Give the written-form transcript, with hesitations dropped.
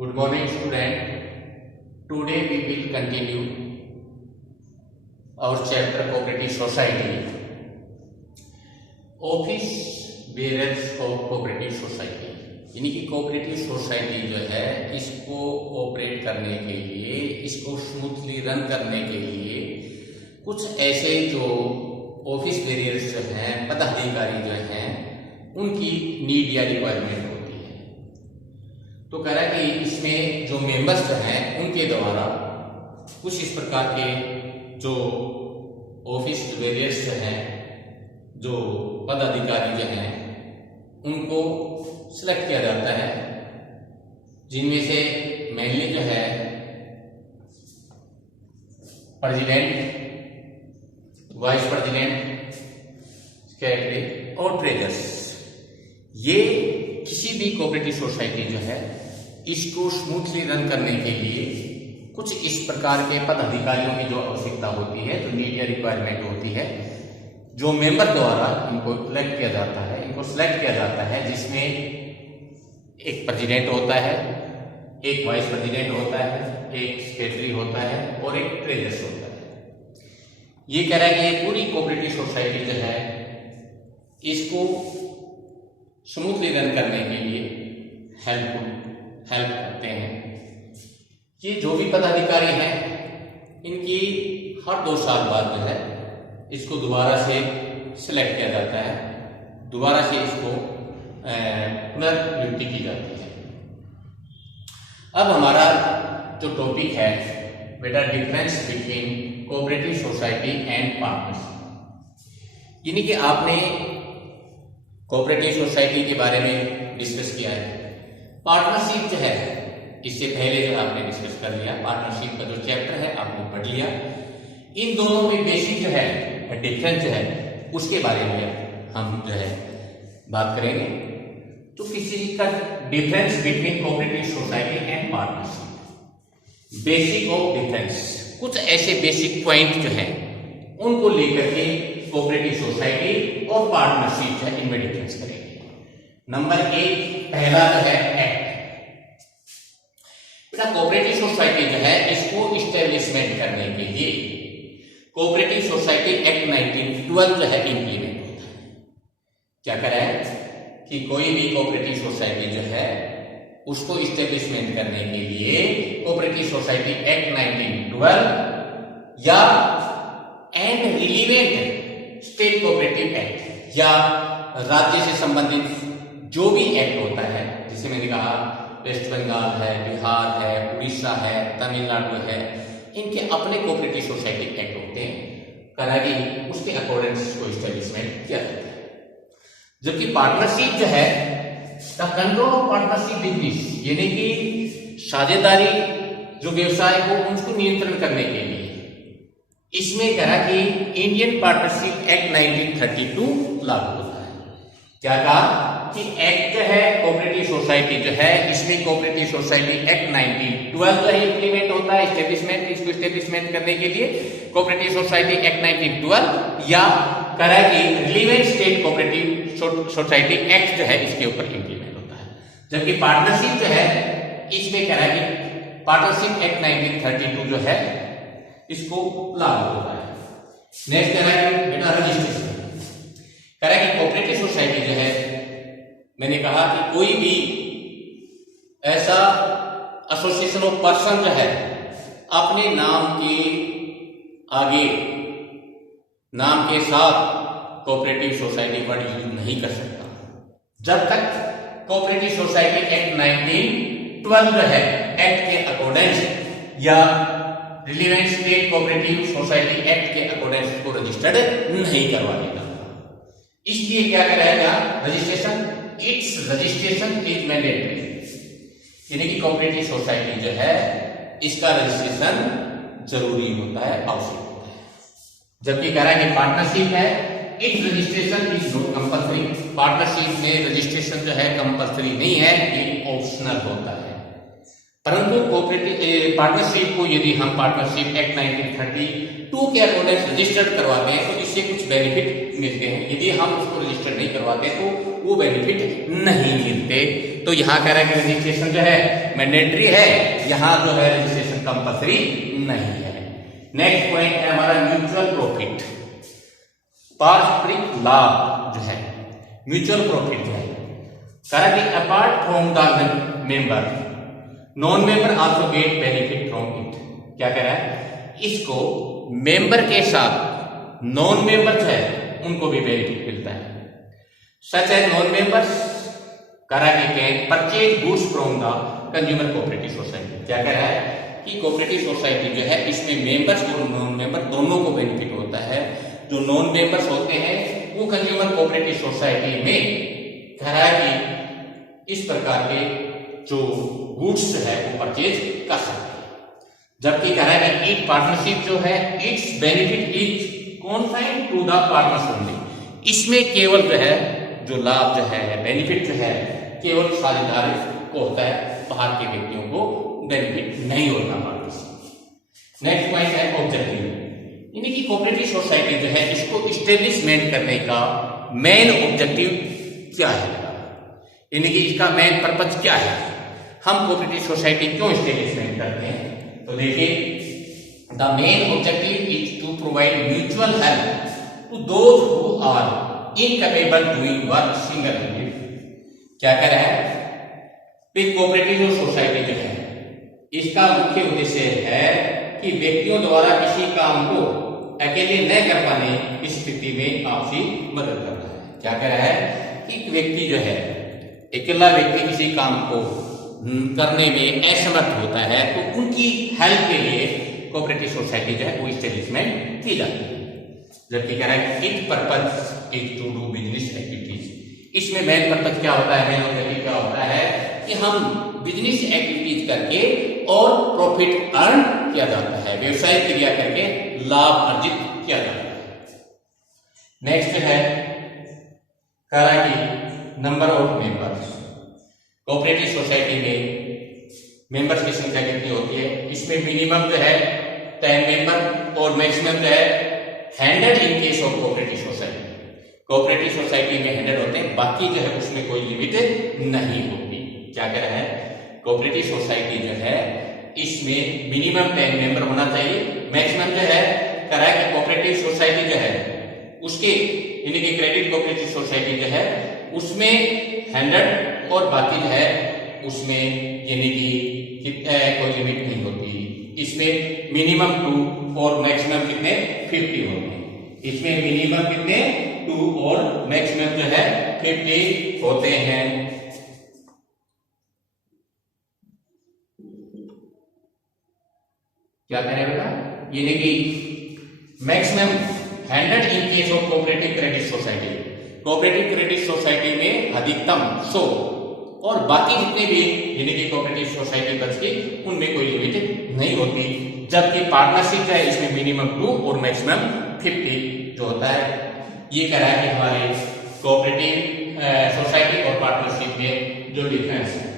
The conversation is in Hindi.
Good morning, student. Today we will continue our chapter Cooperative Society. Office bearers of cooperative society, यानी कि कोऑपरेटिव सोसाइटी जो है इसको ऑपरेट करने के लिए, इसको स्मूथली रन करने के लिए कुछ ऐसे जो ऑफिस बेयरर्स जो हैं, पदाधिकारी जो हैं, उनकी नीड या रिक्वायरमेंट होती है। तो कह रहा है कि इसमें जो मेंबर्स जो हैं उनके द्वारा कुछ इस प्रकार के जो ऑफिस बेयरर्स जो हैं, जो पदाधिकारी जो हैं, उनको सिलेक्ट किया जाता है, जिनमें से मेनली जो है प्रेसिडेंट, वाइस प्रेसिडेंट, सेक्रेटरी और ट्रेजरर्स। ये किसी भी कोऑपरेटिव सोसाइटी जो है इसको स्मूथली रन करने के लिए कुछ इस प्रकार के पदाधिकारियों की जो आवश्यकता होती है, जो नीड या रिक्वायरमेंट होती है, जो मेंबर द्वारा इनको सिलेक्ट किया जाता है, जिसमें एक प्रेसिडेंट होता है, एक वाइस प्रेसिडेंट होता है, एक सेक्रेटरी होता है और एक ट्रेजरर होता है। ये कह रहा है कि ये पूरी कोऑपरेटिव सोसाइटी जो है इसको स्मूथली रन करने के लिए हेल्प करते हैं। ये जो भी पदाधिकारी हैं इनकी हर 2 साल बाद जो है इसको दोबारा से सिलेक्ट किया जाता है, दोबारा से इसको पुनर्नियुक्ति की जाती है। अब हमारा जो टॉपिक है बेटा, difference between cooperative society and partnership, यानी कि आपने कोऑपरेटिव सोसाइटी के बारे में डिस्कस किया है। पार्टनरशिप जो है इससे पहले जो आपने डिस्कस कर लिया, पार्टनरशिप का जो चैप्टर है आपने पढ़ लिया। इन दोनों में बेसिक जो है डिफरेंस जो है उसके बारे में हम जो है बात करेंगे। तो किसी का difference between cooperative society and partnership, basic of difference, कुछ ऐसे बेसिक पॉइंट जो है उनको लेकर के कोऑपरेटिव सोसाइटी और पार्टनरशिप जो है इनमें डिफरेंस करेंगे। नंबर 1 पहला जो है एक्ट। बेटा कोऑपरेटिव सोसाइटी जो है इसको इस्टेब्लिशमेंट करने के लिए कोऑपरेटिव सोसाइटी एक्ट 1912 जो है इम्प्लीमेंट होता है। क्या करा है कि कोई भी कोऑपरेटिव सोसाइटी जो है उसको इस्टेब्लिशमेंट करने के लिए कोऑपरेटिव सोसाइटी एक्ट 1912 या and relevant state cooperative act या राज्य से संबंधित जो भी एक्ट होता है, जिसे मैंने कहा वेस्ट बंगाल है, बिहार है, उड़ीसा है, तमिलनाडु है, इनके अपने कोऑपरेटिव सोसाइटी एक्ट होते हैं, करारी उसके अकॉर्डिंग को इस्टेब्लिशमेंट किया जाता है। जबकि पार्टनरशिप जो है the control of partnership business, यानी कि साझेदारी जो व्यवसाय को उसको नियंत्रण करने के लिए, इसमें कहा कि इंडियन पार्टनरशिप एक्ट 1932 लागू होता है। क्या कहा कि एक्ट जो है कोऑपरेटिव सोसाइटी जो है इसमें कोऑपरेटिव सोसाइटी एक्ट 1912 जो है इम्प्लीमेंट होता है, इसको इस्टेब्लिशमेंट करने के लिए कोऑपरेटिव सोसाइटी एक्ट 1912 या करा कि relevant state cooperative society act जो है इसके ऊपर इम्प्लीमेंट होता है। जबकि पार्टनरशिप जो है इसमें करा कि पार्टनरशिप एक्ट 1932 जो है इसको लागू होता है। नेक्स्ट कह रहा है बेटा रजिस्ट्रेशन। कह रहा है कि कोऑपरेटिव सोसाइटी जो है, मैंने कहा कि कोई भी ऐसा एसोसिएशन ऑफ पर्सन जो है अपने नाम के आगे, नाम के साथ कोऑपरेटिव सोसाइटी वर्ड यूज नहीं कर सकता जब तक कोऑपरेटिव सोसाइटी एक्ट 1912 जो है एक्ट के अकॉर्डिंग या relevant state cooperative society act के अकॉर्डिंग को रजिस्टर्ड नहीं करवा देगा। इसलिए क्या कराएगा registration, it's registration is mandatory, यानी कि कोऑपरेटिव सोसाइटी जो है इसका रजिस्ट्रेशन जरूरी होता है, आवश्यक होता है। जबकि कह रहा है कि पार्टनरशिप है it's registration is not compulsory, partnership में रजिस्ट्रेशन जो है कंपल्सरी नहीं है, ये ऑप्शनल होता है। परंतु कोऑपरेटिव पार्टनरशिप को यदि हम पार्टनरशिप एक्ट 1932 के अकॉर्डिंग रजिस्टर्ड करवाते हैं तो इससे कुछ बेनिफिट मिलते हैं, यदि हम उसको रजिस्टर नहीं करवाते तो वो बेनिफिट नहीं मिलते। तो यहाँ कह रहा है कि रजिस्ट्रेशन जो है मैंडेटरी है, यहाँ जो है रजिस्ट्रेशन कंपल्सरी नहीं है। नेक्स्ट पॉइंट है हमारा म्यूचुअल प्रॉफिट। पारस्परिक लाभ जो है, म्यूचुअल प्रॉफिट जो है, कह रहा है कि apart from the member non member also get benefit from it. क्या कह रहा है, इसको मेंबर के साथ नॉन मेंबर है उनको भी बेनिफिट मिलता है। सच है नॉन मेंबर्स कह रहा है कि can purchase goods from the consumer cooperative society. क्या कह रहा है कि कोऑपरेटिव सोसाइटी जो है इसमें मेंबर्स और नॉन मेंबर दोनों को बेनिफिट होता है। जो नॉन मेंबर्स होते हैं वो कंज्यूमर कोऑपरेटिव सोसाइटी में कह रहा है कि इस प्रकार के जो गुड्स जो है वो परचेज कर सकते हैं, जबकि कह रहा है कि ईच पार्टनरशिप जो है its benefit is confined to the partners only. इसमें केवल जो है जो लाभ जो है बेनिफिट जो है केवल साझेदार को होता है, बाहर के व्यक्तियों को बेनिफिट नहीं होता पार्टनरशिप। नेक्स्ट पॉइंट है ऑब्जेक्टिव, यानी कि कोऑपरेटिव सोसाइटी जो है इसको इस्टेब्लिशमेंट करने का मेन ऑब्जेक्टिव क्या है, यानी कि इसका मेन पर्पज क्या है, हम कोऑपरेटिव सोसाइटी क्यों इस्टेब्लिशमेंट करते हैं। तो देखिए the main objective is to provide mutual help to those who are incapable doing work single handed. क्या कह रहा है, कोऑपरेटिव सोसाइटी जो है इसका मुख्य उद्देश्य है कि व्यक्तियों द्वारा किसी काम को अकेले न कर पाने की स्थिति में आपसी मदद करना है। क्या कह रहा है कि व्यक्ति जो है अकेला व्यक्ति किसी काम को करने में असमर्थ होता है तो उनकी हेल्प के लिए कोऑपरेटिव सोसाइटी जो है वो इस्टेब्लिशमेंट की जाती है। जबकि कह रहा है it purpose is to do business activities. इसमें मेन पर्पज क्या होता है, मेन ऑब्जेक्टिव क्या होता है कि हम बिजनेस एक्टिविटीज करके और प्रॉफिट अर्न किया जाता है, व्यवसाय क्रिया करके लाभ अर्जित किया जाता है। नेक्स्ट है कह रहा है कि number of members. Cooperative society में मेंबर्स की संख्या कितनी होती है, इसमें मिनिमम जो है 10 मेंबर और मैक्सिमम जो है 100 in case of cooperative society. Cooperative society में 100 होते हैं, बाकी जो है उसमें कोई लिमिट नहीं होती। क्या कह रहा है, कोऑपरेटिव सोसाइटी जो है इसमें मिनिमम 10 मेंबर होना चाहिए, मैक्सिमम जो है कह रहा है कि कोऑपरेटिव सोसाइटी जो है उसके यानी कि क्रेडिट कोऑपरेटिव सोसाइटी जो है उसमें 100 और बाकी जो है उसमें यानी कि कोई लिमिट नहीं होती। इसमें मिनिमम 2 और मैक्सिमम कितने 50 होते हैं। इसमें मिनिमम कितने 2 और मैक्सिमम जो है 50 होते हैं। क्या कह रहे हैं बेटा, यानी कि maximum 100 in case of cooperative credit society. Cooperative credit society में अधिकतम 100 और बाकी जितने भी यानी कि कोऑपरेटिव सोसाइटी बचती उनमें कोई लिमिट नहीं होती। जबकि पार्टनरशिप है इसमें मिनिमम 2 और मैक्सिमम 50 जो होता है। ये कह रहा है कि हमारे कोऑपरेटिव सोसाइटी और पार्टनरशिप में जो डिफरेंस है